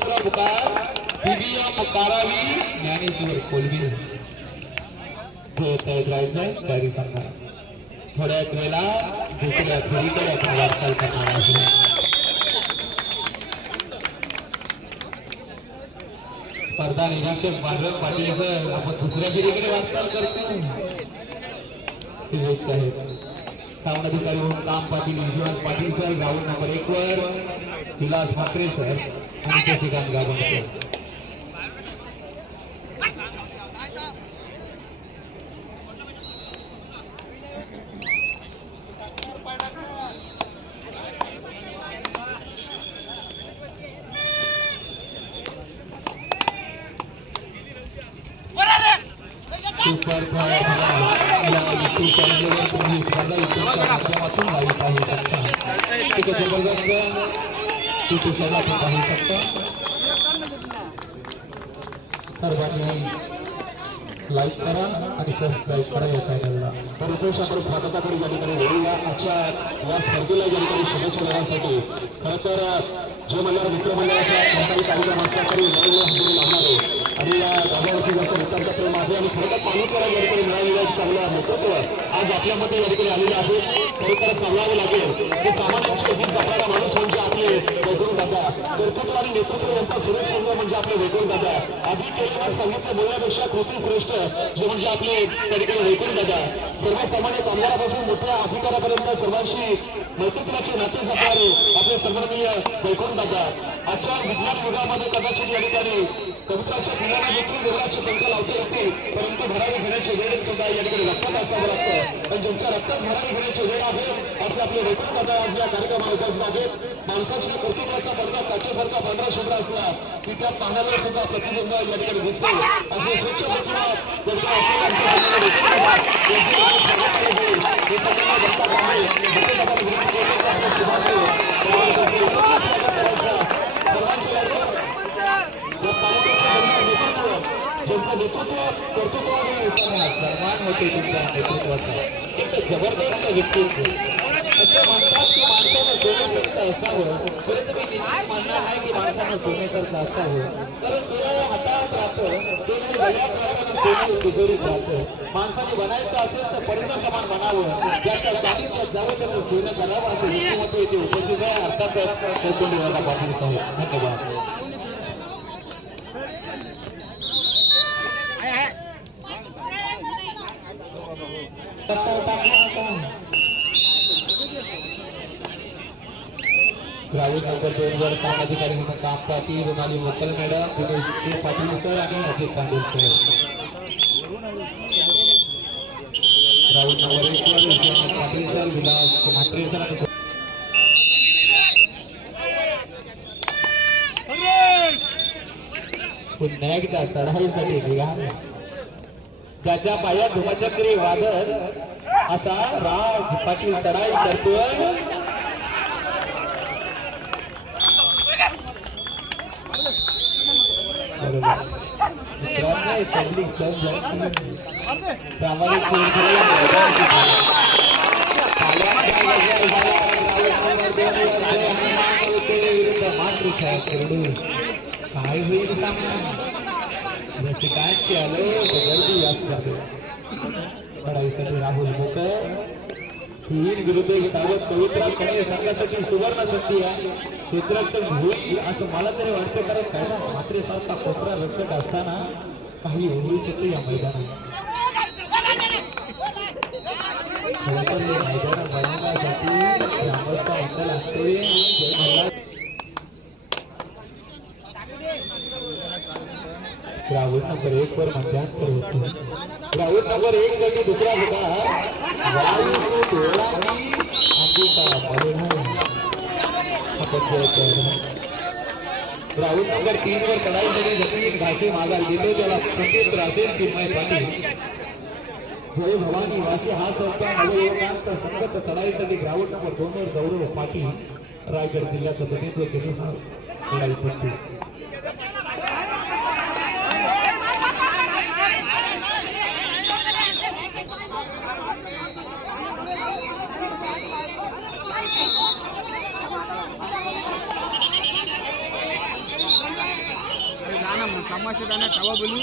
दुसरा पुकार दिव्य कारावी ज्ञानेश्वर कोलवी खेळत आहेत राहायचंय तयारी सांगा थोड्याच वेळेला दुसऱ्या फेरीकडे आपण वाटचाल करणार आहोत स्पर्धा निरीक्षक पांढरं पाटील सर आपण दुसऱ्या फेरीकडे वाटचाल करतो शुभेच्छा आहेत सावनाधिकारी म्हणून काम Patil Vishwanath Patil sir. Ground number एक वर. विलास ठाकरे सर आणि ठिकाण गावण सुपर सुपर जबरदस्त युट्यूब पाहू शकता सर्वांनी लाईक करा आणि सबस्क्राईब करा. या चॅनलला तर रुपेश आपण स्वागताकडे या ठिकाणी वळूया आजच्या या स्पर्धेला या ठिकाणी शुभेच्छा देण्यासाठी खरं तर जे मल्हार मित्र मंडळाचा कोणताही कार्यक्रम असला तरी वेळोवेळी हजेरी लावणार आहे आणि या गावावरती ज्यांचं नितांत प्रेम आहे आणि खरं तर पालकला या ठिकाणी मिळालेलं एक चांगलं नेतृत्व आज आपल्यामध्ये या ठिकाणी आलेलं आहे. खरोखर सांगावं लागेल की सामान्य वीज आपल्याला माणूस म्हणजे आपले वैकुंठ दादा कर्तृत्व आणि नेतृत्व यांचा सुरेख संघ म्हणजे आपले वैकुंठ दादा. आधी केलेलं सांगितलं बोलण्यापेक्षा कृती श्रेष्ठ जे म्हणजे आपले त्या ठिकाणी वैकुंठ दादा. सर्वसामान्य कामगारापासून मोठ्या अधिकारापर्यंत सर्वांशी नेतृत्वाचे नाते जपणारे आपले सन्माननीय वैकुंठ दादा. आजच्या विज्ञान युगामध्ये कदाचित या ठिकाणी कविताच्या घराला देखील देवळाचे पंख लावता येते. परंतु भरारी घेण्याचे वेळ सुद्धा या ठिकाणी रक्तात असावं लागतं. पण ज्यांच्या रक्तात भरारी घेण्याचे वेळ आहे असे आपले रेकॉर्ड दादा आज या कार्यक्रमात उपस्थित आहेत. माणसाच्या कर्तृत्वाचा पडदा काचेसारखा पांढरा शुभ्र असला की त्या पाण्यावर सुद्धा प्रतिबंध या ठिकाणी दिसतो असे स्वच्छ प्रतिमा या ठिकाणी असलेल्या आमच्या सन्माननीय वैकुंठ दादा यांची या ठिकाणी सर्वत्र होईल. हे सगळ्यांना जनता पाहिजे. वैकुंठ दादा विनंती करतो की आपल्या शुभाचे तुम्हाला त्यांचे योग्य स्वागत करायचं. सर्वांच्या लाडक्या या तालुक्याचे गणित नेतृत्व ज्यांचं नेतृत्व कर्तृत्व आणि सन्मान होते तुमच्या नेतृत्वाचा. एक जबरदस्त व्यक्तित्व. असं म्हणतात की माणसानं सोन्यासारखं असावं. परंतु मी नेहमी म्हणणार आहे की माणसानं सोन्यासारखं असावं. कारण सोनं हातात राहतं. सोनं गळ्यात राहतं. सोनं तिजोरीत राहतं. माणसाने बनायचं असेल तर परिणाम समान बनावं. त्याच्या सानिध्यात जावं त्यांना सोनं करावं असं व्यक्तिमत्व इथे उपस्थित आहे. अर्थातच कौटुंबिक दादा पाटील साहेब. धन्यवाद. ग्राउंड नंबर दोन वर काम अधिकारी म्हणून काम पाटील रुणाली मोकल मॅडम दिनेश पाटील सर आणि Ajit Patil sir. Ground number एक वर विश्वनाथ पाटील सर विलास म्हात्रे सर आणि पुन्हा एकदा चढाईसाठी निघा. ज्याच्या पायात धुमचक्री वादळ असा राज पाटील चढाई करतोय बरोबर. मित्रांनो, ही चांगली सण झाली. प्रामाणिक कोणीतरी मैदान शिकवलं. पाल्याच्या जागेवर झाला, गावात दोन वर जय हनुमान विठ्ठल विरुद्ध मातृछाया खेळू. काय होईल सांगा काय केलं गर्दी जास्त झाली राहुल मोकर. तीन विरुद्ध एक सावध पवित्र संघासाठी सुवर्ण संधी आहे. क्षेत्ररक्षण होईल असं मला तरी वाटतं. कारण काय ना मात्रे सारखा कोपरा रक्षक असताना काही होऊ शकते या मैदानात. खरं तर हे ग्रामस्थ मंडळ असते जय मल्हार ग्राउंड नंबर एक वर मध्यांतर होतो ग्राउंड नंबर एक साठी दुसरा होता वायू ग्राउंड नंबर तीन वर कडाईसाठी जमीन घासे मागाल देतो त्याला संकेत रासेल चिन्मय पाटील. जय भवानी वासी हा संस्था नवयुवकांत संगत चढाईसाठी ग्राउंड नंबर दोन वर गौरव पाटील. रायगड जिल्ह्याचं प्रतिनिधित्व केले हा लढाईपट्टी खावा बोलू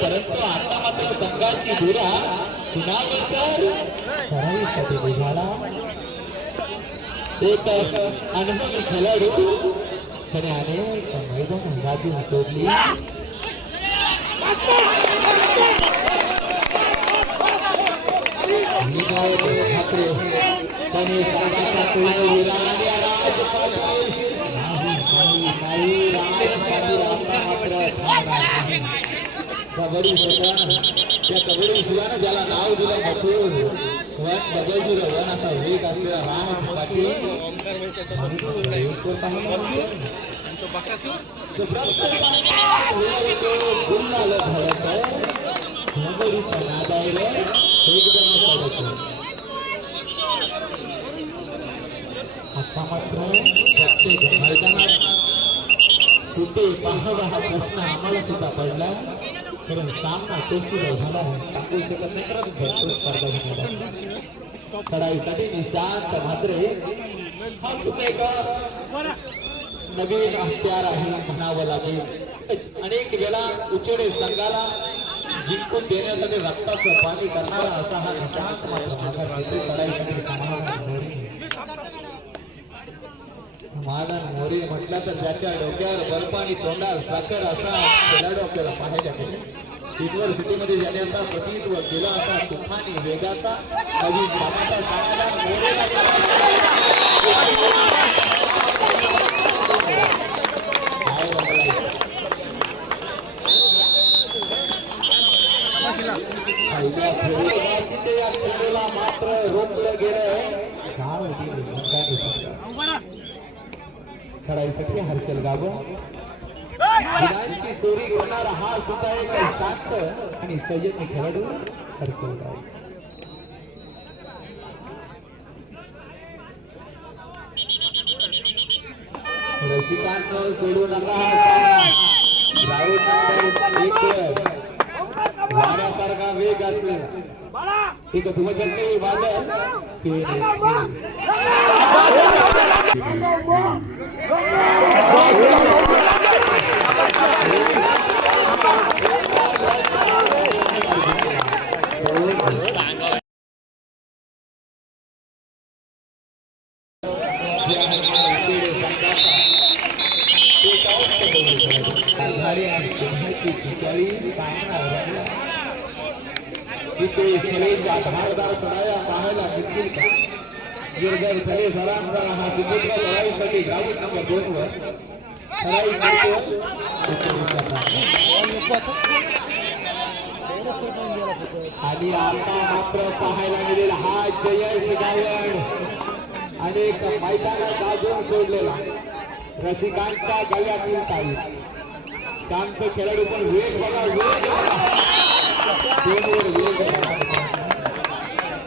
परंतु आता मात्र संघाची धुरा पुन्हा निघाला एक अनुभवी खेळाडू त्याने अनेक मैदान गाजून त्याने कबड्डी होता त्या कबड्डी शिवाय ज्याला नाव दिलं मथुर वन बदलजी वन असा वेग असलेला राम पाटील आता मात्र प्रत्येक मैदानात कुठे पाहावा हा प्रश्न आम्हाला सुद्धा पडला. कारण सामना तोचीला झाला टाकू शकत नाही कारण भरपूर स्पर्धा झाला कडाईसाठी निशांत मात्रे हा सुद्धा एक नवीन हत्यार आहे म्हणावं लागेल. अनेक वेळा उचेडे संघाला जिंकून देण्यासाठी रक्ताचं पाणी करणारा असा हा निशांत मात्र कडाईसाठी घेते चढाईसाठी मोरी मोरे. म्हटलं तर ज्याच्या डोक्यावर बर्फ आणि तोंडावर साखर असा खेळाडू आपल्याला पाहायला मिळेल युनिव्हर्सिटीमध्ये ज्याने आता प्रतिनिधित्व केलं असा तुफानी वेगाचा नवीन कामाचा समाधान मोरे काय बोलायचं? पहिल्या खेळीचे या खेळीला मात्र रोखलं गेलं काय होती रे? काय दिसत? खेळायसाठी हर्षल गाव विनायकी चोरी होणारा हा सुद्धा एक शांत आणि संयमी खेळाडू हर्षल गाव सोडू नका एक वाऱ्यासारखा वेग ठीक आहे तुम्हाला काही वादळ ते आघाडी आणि चिन्हाची ठिकाणी सामना रंगला. तिथे सरेचा धारदार चढाया पाहायला मिळतील का? गिरधर खरे सरांचा हा सुपुत्र लढाईसाठी ग्राउंड नंबर दोन वर आणि आता मात्र पाहायला मिळेल हा जयेश गावड अनेक मैदानात गाजून सोडलेला. रसिकांच्या गळ्यातील काही. शांत खेळाडू पण वेग बघा वेग दोनवर वेग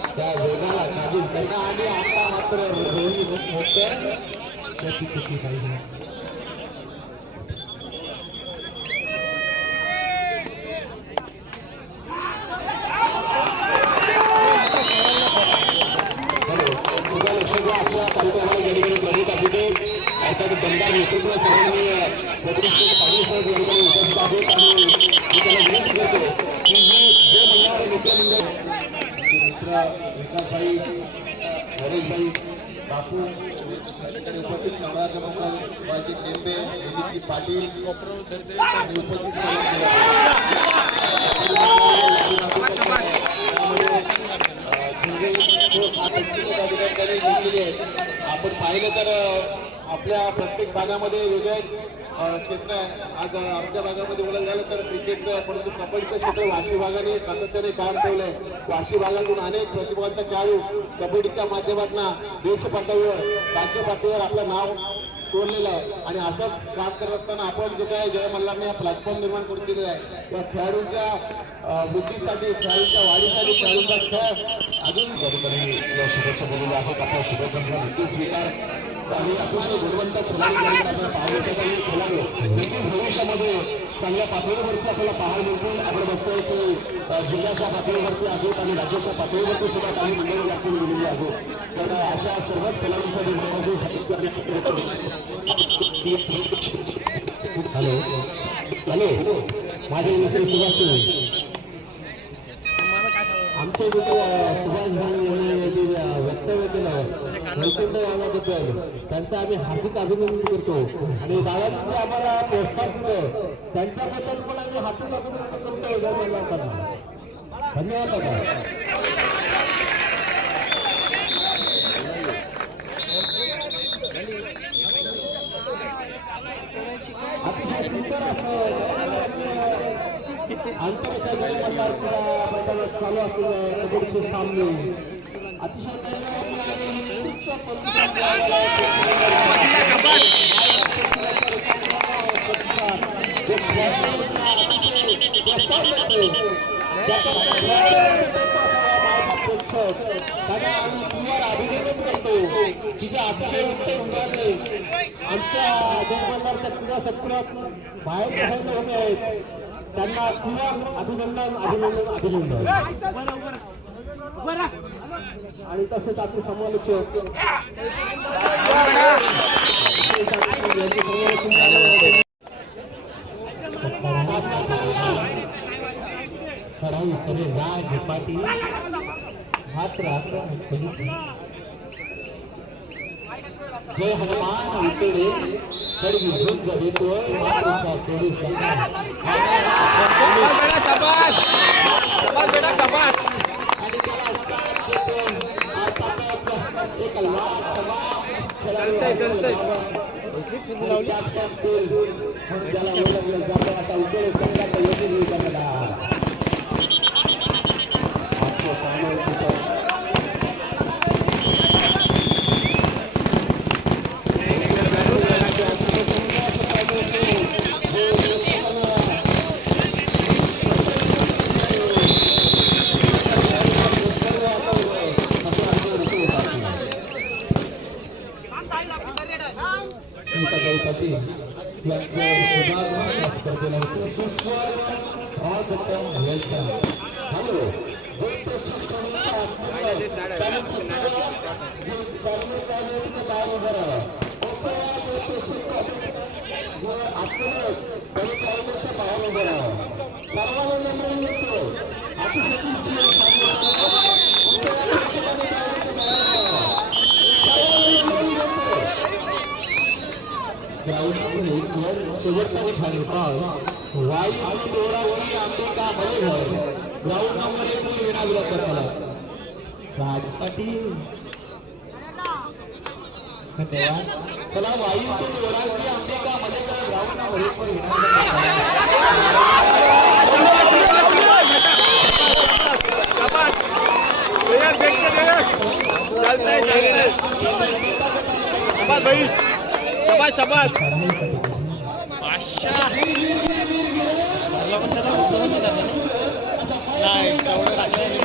त्या वेगाला काबीज करणं आणि आता मात्र रोहिणी मोठं त्याची चुकी पाहिजे तुझा लक्ष द्या आपल्या तालुक्यामध्ये गेलेले प्रमुख अधिकारी अर्थात दमदार नेतृत्व सर्वांनी प्रतिष्ठित पाटील साहेब यांच्याकडे उपस्थित आहेत आणि मी त्याला विनंती करतो की हे जे म्हणणार मित्रमंडळ जे मित्र विकासभाई गणेशभाई बापू आणि उपस्थित समाजाचे प्रमुख पाटील आपण पाहिलं तर आपल्या प्रत्येक भागामध्ये वेगळे क्षेत्र आहे आज आमच्या भागामध्ये बोलायला झालं तर क्रिकेटचं परंतु कबड्डीचं क्षेत्र वाशी भागाने सातत्याने काम ठेवलं आहे वाशी भागातून अनेक प्रतिभांचा खेळाडू कबड्डीच्या माध्यमातून देश पातळीवर राज्य पातळीवर आपलं नाव कोरलेला आहे. आणि असंच काम करत असताना आपण जो काय जय मल्लांनी हा प्लॅटफॉर्म निर्माण करून दिलेला आहे त्या खेळाडूंच्या अ, वृद्धीसाठी खेळाडूंच्या वाढीसाठी खेळाडूंचा खेळ अजून शुभेच्छा दिलेल्या आहेत. आपल्या शुभेच्छांचा नक्की स्वीकार आणि अतिशय गुणवंत खेळाडू आपल्याला पाहायला मिळतात खेळाडू नक्कीच भविष्यामध्ये चांगल्या पातळीवरती आपल्याला पाहायला मिळतील. आपण बघतोय की जिल्ह्याच्या पातळीवरती आहेत आणि राज्याच्या पातळीवरती सुद्धा काही मंडळी व्याप्ती दिलेली आहे तर अशा सर्वच खेळाडूंसाठी हॅलो. हॅलो. माझे मित्र सुभाष आमचे मित्र सुभाष भाई यांनी वक्तव्य केलं वैकुंठ रामाबद्दल त्यांचं आम्ही हार्दिक अभिनंदन करतो. आणि दादांनी आम्हाला प्रोत्साहन दिलं. त्यांच्याबद्दल पण आम्ही हार्दिक अभिनंदन करतो या धन्यवाद दादा अतिशय सुंदर असं आंतरराष्ट्रीय मैदानात चालू असलेले कबड्डीचे सामने अतिशय दयनीय आणि उत्कृष्ट त्याला आम्ही तुम्हाला अभिनंदन करतो तिचे अतिशय उत्तम आमच्या देशभंडारच्या क्रीडा सत्रात बाहेर बसायला होते आहेत. त्यांना पुन्हा अभिनंदन अभिनंदन अभिनंदन आणि तसेच आपले समालोचक ठराव राज पाटील हात रात्र जय हनुमान उतरे तर विझून जगेतोय मातृका थोडी एक लाख तमाम खेळाडू टीम म्हणून ज्याला ओळखलं जातं आता उतरे संघाचा योगी त्यांना आपलं सामान तिथं चिंताबाईसाठी यांचं सुधारणा स्पर्धेला होतं. सुस्वर स्वागतम व्हायचं. हॅलो. दोनशे छप्पन्न आत्महत्या. त्याने कृपया जे करण्यात आले होते ते बाहेर उभं राहा. कृपया दोनशे छप्पन्न जे आत्महत्या, त्याने करण्याच्या बाहेर उभं राहा. सर्वांना नम्र विनंती. अतिशय तुमची साधना करा. कृपया दोनशे मध्ये करण्याच्या बाहेर उभं राहा. सर्वांना नम्र विनंती. ग्राउंडमध्ये शेवटचा खाली पाव वाई डोरावरी आंबिका मळेघर ग्राउंड नंबर एक वर विनाविरोध करताना राजपाटी धन्यवाद चला वाई डोरावरी आंबिका मळेघर ग्राउंड नंबर एक वर विनाविरोध शाबास. बेयस भेटते धरला पण त्याला उसळून नाही धरला नाही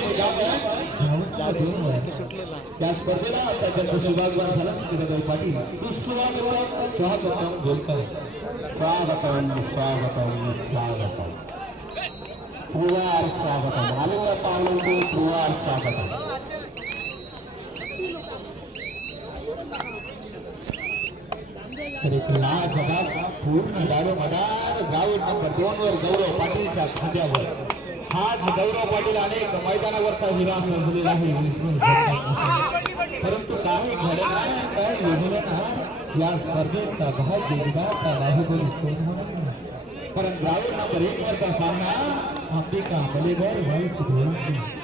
सुटलेला त्या स्पर्धेला त्याच्या सहभाग झाला सिद्धेश्वर पाटील सुस्वागतम स्वागतम बोलतो स्वागतम स्वागतम स्वागतम स्वागतम आनंद पावलं स्वागतम तर एक लाल जगात पूर्ण दारू मदार गाव नंबर दोन वर गौरव पाटीलच्या खांद्यावर हाच गौरव पाटील अनेक मैदानावरचा हिरा सजलेला आहे परंतु काही घडणार काय योजना या स्पर्धेचा भाग जिंकणार नाही बोलू कारण ग्राउंड नंबर एक वरचा सामना अंबिका मलेगर व्हाईस